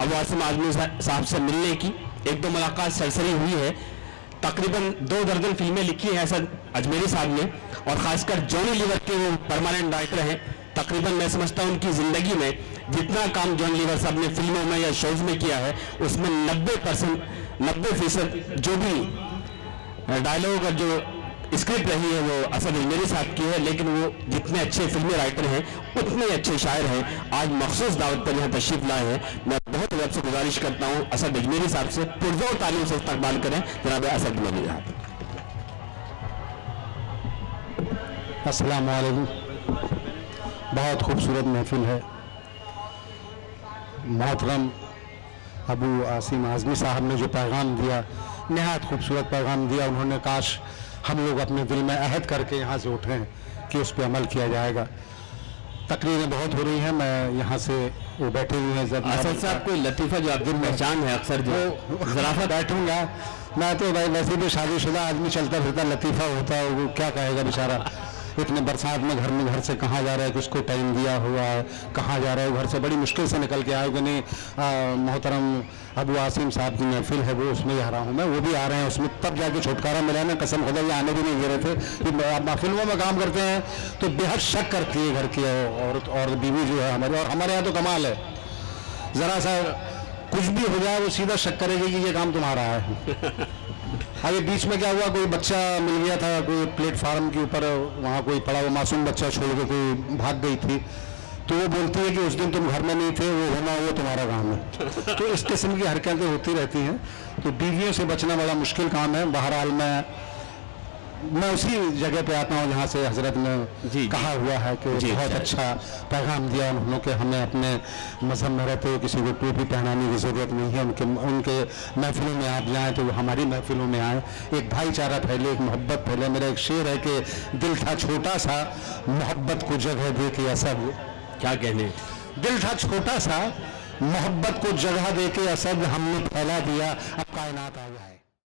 अबू आसिम आज़मी साहब से मिलने की। एक दो मुलाकात सरसरी हुई है। तकरीबन 2 दर्जन फिल्में लिखी हैं असद अजमेरी साहब ने, और ख़ासकर जॉनी लीवर के वो परमानेंट राइटर हैं। तकरीबन मैं समझता हूँ उनकी ज़िंदगी में जितना काम जॉन लीवर साहब ने फिल्मों में या शोज़ में किया है, उसमें 90% जो भी डायलॉग और जो स्क्रिप्ट रही है वो असद अजमेरी साहब की है। लेकिन वो जितने अच्छे फिल्मी राइटर हैं उतने अच्छे शायर हैं। आज मखसूस दावत पर यहाँ तशरीफ लाए हैं। मैं बहुत आपसे गुजारिश करता हूँ असद अजमेरी साहब से पुरजोर तालीम से इस्तकबाल करें। जनाब असद अजमेरी साहब। अस्सलाम वालेकुम। बहुत खूबसूरत महफिल है। मोहतरम अबू आसिम आज़मी साहब ने जो पैगाम दिया, नहायत खूबसूरत पैगाम दिया। उन्होंने काश हम लोग अपने दिल में अहद करके यहाँ से उठें कि उस पर अमल किया जाएगा। तकरीरें बहुत हो रही हैं, मैं यहाँ से वो बैठे हुए हैं। जब असद साहब कोई लतीफ़ा जो आपकी पहचान है अक्सर जो ज़राफ़ा बैठूँगा मैं तो भाई वैसे भी शादीशुदा आदमी चलता फिरता लतीफ़ा होता है, वो क्या कहेगा बेचारा। इतने बरसात में घर से कहाँ जा रहा है, किसको टाइम दिया हुआ है, कहाँ जा रहा है, घर से बड़ी मुश्किल से निकल के आए कि नहीं मोहतरम अबू आसिम साहब की महफिल है वो उसमें आ रहा हूँ मैं, वो भी आ रहे हैं उसमें, तब जाके छुटकारा मिला है ना। कसम खुदा ये आने भी नहीं दे रहे थे कि फिल्मों में काम करते हैं तो बेहद शक करती है घर की औरत और बीवी जो है हमारी। और हमारे यहाँ तो कमाल है, ज़रा सा कुछ भी हो जाए वो सीधा शक करेगी कि ये काम तुम्हारा है। अभी बीच में क्या हुआ, कोई बच्चा मिल गया था कोई प्लेटफार्म के ऊपर, वहाँ कोई पड़ा वो मासूम बच्चा छोड़ के कोई भाग गई थी, तो वो बोलती है कि उस दिन तुम घर में नहीं थे, वो होना वो तुम्हारा काम है। तो इस किस्म की हरकतें होती रहती हैं। तो बीवियों से बचना बड़ा मुश्किल काम है। बहरहाल मैं उसी जगह पे आता हूँ जहाँ से हजरत ने कहा हुआ है कि बहुत अच्छा पैगाम दिया उन्होंने कि हमें अपने मजहब में रहते हुए किसी को टोपी पहनाने की ज़रूरत नहीं है। उनके महफिलों में आप जाएँ तो हमारी महफिलों में आएँ, एक भाईचारा फैले, एक मोहब्बत फैले। मेरा एक शेर है कि दिल था छोटा सा मोहब्बत को जगह दे के असद, क्या कहने, दिल था छोटा सा मोहब्बत को जगह दे के असद हमने फैला दिया, अब कायनात आ गया है।